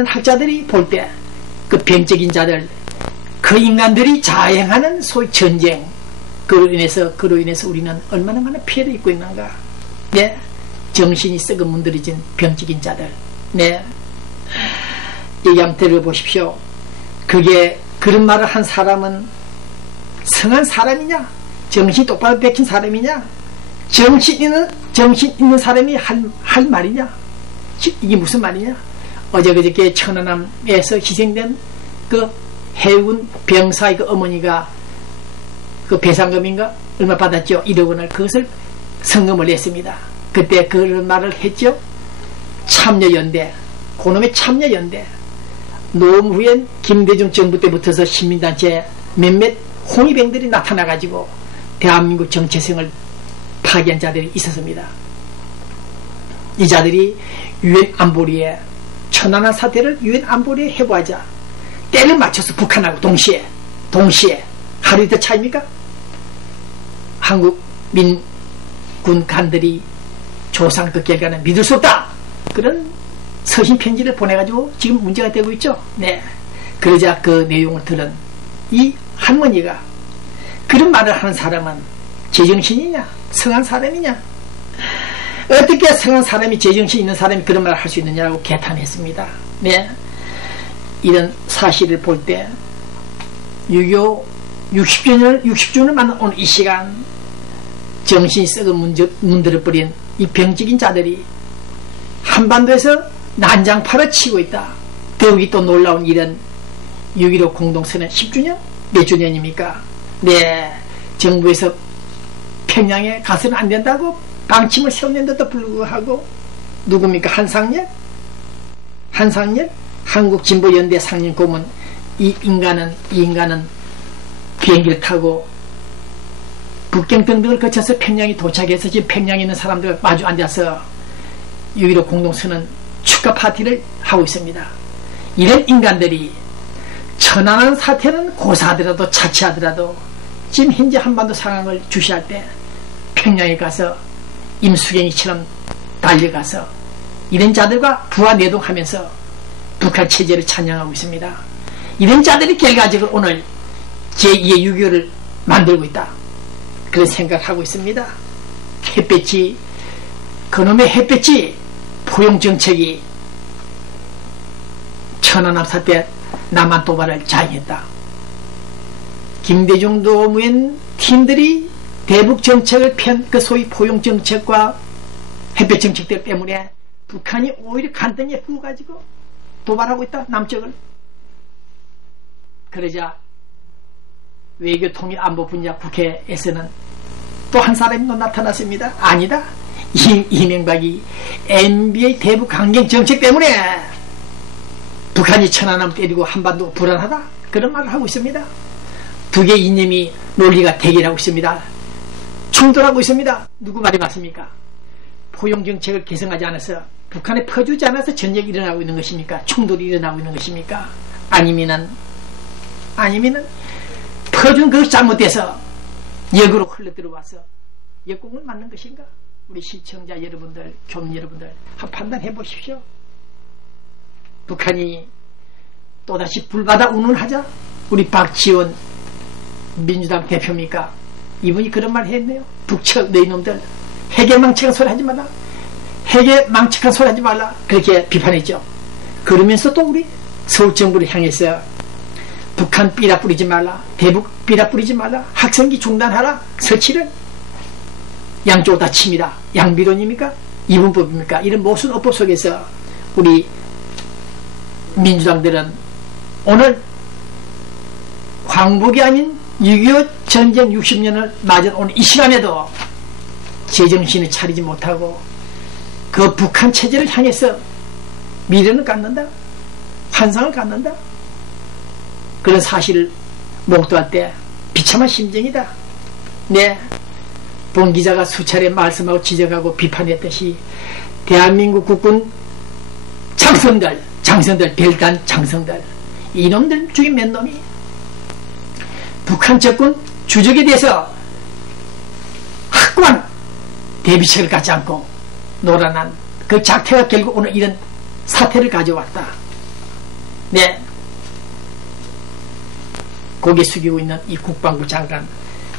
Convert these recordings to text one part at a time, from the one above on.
많은 학자들이 볼 때 그 병적인 자들, 그 인간들이 자행하는 소위 전쟁, 그로 인해서 우리는 얼마나 많은 피해를 입고 있는가. 네, 정신이 썩어 문드러진 병적인 자들. 네, 얘기 한번 들어보십시오. 그게 그런 말을 한 사람은 성한 사람이냐, 정신 똑바로 박힌 사람이냐, 정신 있는 사람이 할 말이냐, 이게 무슨 말이냐. 어제 그저께 천안함에서 희생된 그 해군 병사의 그 어머니가 그 배상금인가 얼마 받았죠? 1억 원을. 그것을 성금을 냈습니다. 그때 그런 말을 했죠. 참여연대, 그놈의 참여연대, 노무현 김대중 정부 때부터서 시민단체 몇몇 홍위병들이 나타나가지고 대한민국 정체성을 파괴한 자들이 있었습니다. 이 자들이 유엔 안보리에 천안함 사태를 유엔 안보리에 해부하자 때를 맞춰서 북한하고 동시에 하루 이틀 차입니까? 한국 민군 간들이 조상 그 결과는 믿을 수 없다, 그런 서신 편지를 보내가지고 지금 문제가 되고 있죠. 네, 그러자 그 내용을 들은 이 할머니가, 그런 말을 하는 사람은 제정신이냐, 성한 사람이냐, 어떻게 성한 사람이, 제정신 있는 사람이 그런 말을 할 수 있느냐라고 개탄했습니다. 네, 이런 사실을 볼 때 6.25 60주년을 맞는 오늘 이 시간, 정신이 썩어 문드러버린 이 병적인 자들이 한반도에서 난장파를 치고 있다. 더욱이 또 놀라운 일은 6.15 공동선언 10주년? 몇 주년입니까? 네, 정부에서 평양에 가서는 안 된다고 방침을 세웠는데도 불구하고 누굽니까? 한상열 한국진보연대 상임 고문. 이 인간은 비행기를 타고 북경 등등을 거쳐서 평양에 도착해서 지금 평양에 있는 사람들 마주 앉아서 6.15 공동선언 축하 파티를 하고 있습니다. 이런 인간들이 천안함 사태는 고사하더라도 자치하더라도 지금 현재 한반도 상황을 주시할 때 평양에 가서 임수경이처럼 달려가서 이런 자들과 부하내동하면서 북한 체제를 찬양하고 있습니다. 이런 자들이 결과적으로 오늘 제2의 6.25를 만들고 있다, 그런 생각을 하고 있습니다. 햇볕이, 그놈의 햇볕이 포용정책이 천안함 사태 남한 도발을 자행했다. 김대중 노무현 팀들이 대북 정책을 편 그 소위 포용 정책과 햇볕 정책들 때문에 북한이 오히려 간등에 부어가지고 도발하고 있다, 남쪽을. 그러자 외교통일안보 분야 국회에서는 또 한 사람이 또 나타났습니다. 아니다, 이명박이 MB의 대북 강경 정책 때문에 북한이 천안함 때리고 한반도가 불안하다, 그런 말을 하고 있습니다. 두 개의 이념이 논리가 대결하고 있습니다. 충돌하고 있습니다. 누구 말이 맞습니까? 포용정책을 개성하지 않아서, 북한에 퍼주지 않아서 전쟁이 일어나고 있는 것입니까? 충돌이 일어나고 있는 것입니까? 아니면은 퍼준 그것이 잘못돼서 역으로 흘러들어와서 역공을 맞는 것인가? 우리 시청자 여러분들, 교민 여러분들 한번 판단해 보십시오. 북한이 또다시 불바다 운운하자, 우리 박지원 민주당 대표입니까? 이분이 그런 말 했네요. 북측 너희놈들 핵개망측한 소리 하지 마라, 핵개망측한 소리 하지 말라, 그렇게 비판했죠. 그러면서 또 우리 서울정부를 향해서 북한 삐라 뿌리지 말라, 대북 삐라 뿌리지 말라, 학생기 중단하라, 설치를. 양쪽 다 칩니다. 양비론입니까? 이분법입니까? 이런 모순 어법 속에서 우리 민주당들은 오늘 광복이 아닌 6.25 전쟁 60년을 맞은 오늘 이 시간에도 제정신을 차리지 못하고 그 북한 체제를 향해서 미련을 갖는다, 환상을 갖는다, 그런 사실을 목도할 때 비참한 심정이다. 네, 본 기자가 수차례 말씀하고 지적하고 비판했듯이 대한민국 국군 장성들, 별단 장성들, 이놈들 중에 몇 놈이 북한 적군 주적에 대해서 확고한 대비책을 갖지 않고 노란한 그 작태가 결국 오늘 이런 사태를 가져왔다. 네. 고개 숙이고 있는 이 국방부 장관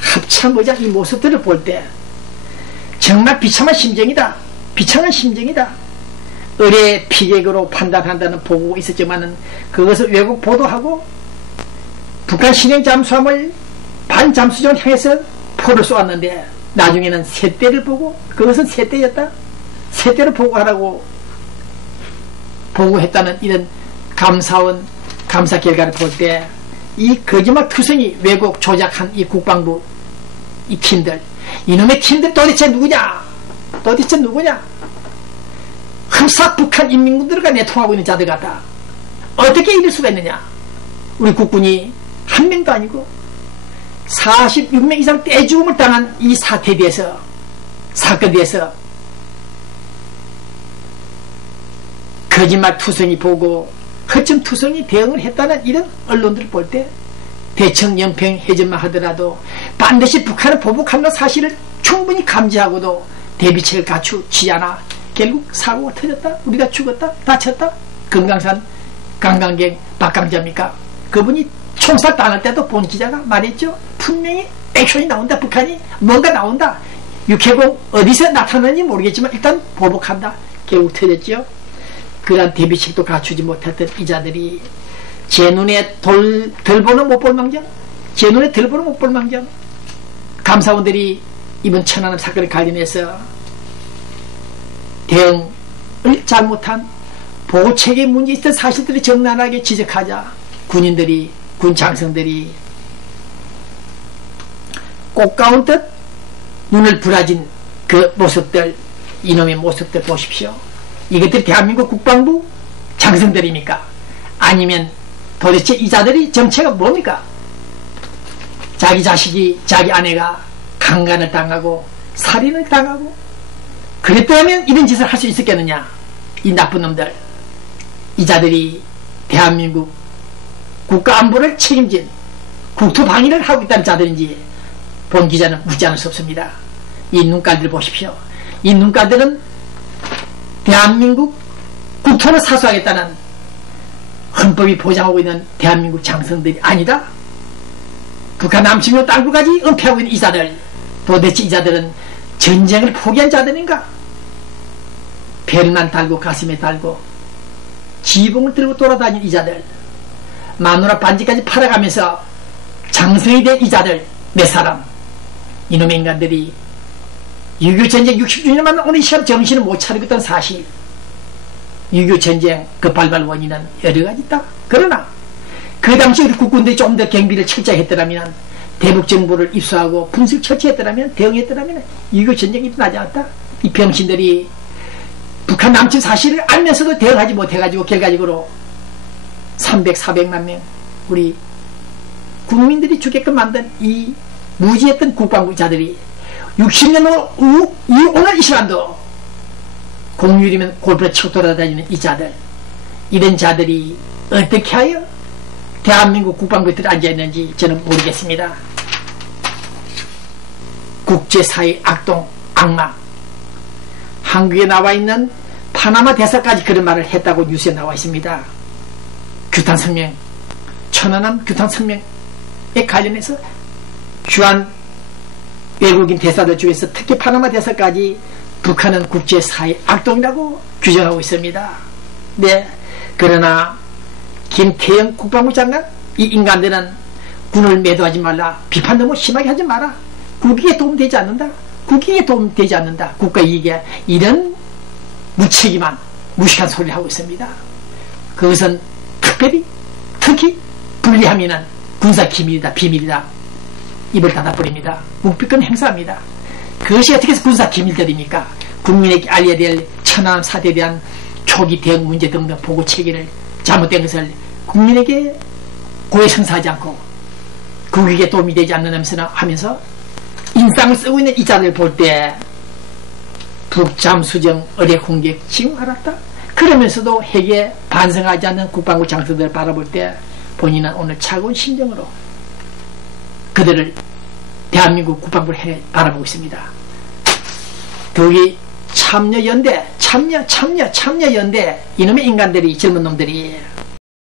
합참의장 이 모습들을 볼 때 정말 비참한 심정이다. 비참한 심정이다. 의례 피격으로 판단한다는 보고가 있었지만은 그것을 왜곡 보도하고 북한 신형 잠수함을 반잠수정을 향해서 포를 쏘았는데 나중에는 새떼를 보고 그것은 새떼였다. 새떼를 보고하라고 보고했다는 이런 감사원 감사 결과를 볼 때 이 거짓말 투성이 왜곡 조작한 이 국방부 이 팀들, 이놈의 팀들 도대체 누구냐? 도대체 누구냐? 흡사 북한 인민군들과 내통하고 있는 자들 같다. 어떻게 이럴 수가 있느냐? 우리 국군이 한 명도 아니고 46명 이상 떼죽음을 당한 이 사태에 대해서, 사건에 대해서 거짓말 투성이 보고 허점 투성이 대응을 했다는 이런 언론들을 볼 때 대청 연평 해전만 하더라도 반드시 북한을 보복하는 사실을 충분히 감지하고도 대비책을 갖추지 않아 결국 사고가 터졌다. 우리가 죽었다. 다쳤다. 금강산 관광객 박강자입니까? 그분이 총살 당할 때도 본 기자가 말했죠. 분명히 액션이 나온다. 북한이 뭔가 나온다. 육해공 어디서 나타나는지 모르겠지만 일단 보복한다. 결국 터졌죠. 그러한 대비책도 갖추지 못했던 이자들이 제 눈에 덜보는 못 볼 망정, 제 눈에 덜보는 못 볼 망정, 감사원들이 이번 천안함 사건에 관련해서 대응을 잘못한 보호체계에 문제 있던 사실들을 적나라하게 지적하자 군인들이, 군 장성들이 꽃가운 듯 눈을 부라진 그 모습들, 이놈의 모습들 보십시오. 이것들이 대한민국 국방부 장성들입니까? 아니면 도대체 이 자들이 정체가 뭡니까? 자기 자식이, 자기 아내가 강간을 당하고 살인을 당하고 그랬다면 이런 짓을 할 수 있었겠느냐? 이 나쁜 놈들, 이 자들이 대한민국 국가 안보를 책임진 국토 방위를 하고 있다는 자들인지 본 기자는 묻지 않을 수 없습니다. 이 눈깔들 보십시오. 이 눈깔들은 대한민국 국토를 사수하겠다는 헌법이 보장하고 있는 대한민국 장성들이 아니다. 북한 남침료 땅굴까지 은폐하고 있는 이 자들, 도대체 이 자들은 전쟁을 포기한 자들인가? 배를만 달고 가슴에 달고 지붕을 들고 돌아다니는 이 자들, 마누라 반지까지 팔아가면서 장성이 된 이 자들 몇 사람, 이놈의 인간들이 6.25 전쟁 60주년 만에 오늘 시험 정신을 못 차리고 있던 사실, 6.25 전쟁 그 발발 원인은 여러 가지 있다. 그러나 그 당시 우리 국군들이 좀 더 경비를 철저했더라면, 대북 정보를 입수하고 분석 처치했더라면, 대응했더라면 6.25 전쟁이 일어나지 않았다. 이 병신들이 북한 남침 사실을 알면서도 대응하지 못해가지고 결과적으로 300, 400만 명 우리 국민들이 죽게끔 만든 이 무지했던 국방부자들이 60년 후 오늘 이 시간도 공휴일이면 골프를 치고 돌아다니는 이 자들, 이런 자들이 어떻게 하여 대한민국 국방부에 앉아있는지 저는 모르겠습니다. 국제사회 악동, 악마, 한국에 나와있는 파나마 대사까지 그런 말을 했다고 뉴스에 나와 있습니다. 규탄성명, 천안함 규탄성명에 관련해서 주한 외국인 대사들 중에서 특히 파나마 대사까지 북한은 국제사회 악동이라고 규정하고 있습니다. 네. 그러나 김태형 국방부 장관, 이 인간들은 군을 매도하지 말라, 비판 너무 심하게 하지 마라, 국익에 도움되지 않는다, 국익에 도움되지 않는다, 국가 이익에, 이런 무책임한 무식한 소리를 하고 있습니다. 그것은 특히 불리하면은 군사기밀이다, 비밀이다, 입을 닫아버립니다. 묵비권 행사합니다. 그것이 어떻게 해서 군사기밀들입니까? 국민에게 알려야 될 천안함 사태에 대한 초기 대응 문제 등등 보고 체계를 잘못된 것을 국민에게 고해성사하지 않고 국익에 도움이 되지 않는다면서 하면서 인상을 쓰고 있는 이 자를 볼 때 북잠수정 의뢰 공격 지금 알았다? 그러면서도 핵에 반성하지 않는 국방부 장성들을 바라볼 때 본인은 오늘 차가운 심정으로 그들을 대한민국 국방부를 바라보고 있습니다. 더욱이 참여연대, 참여연대, 이놈의 인간들이, 젊은 놈들이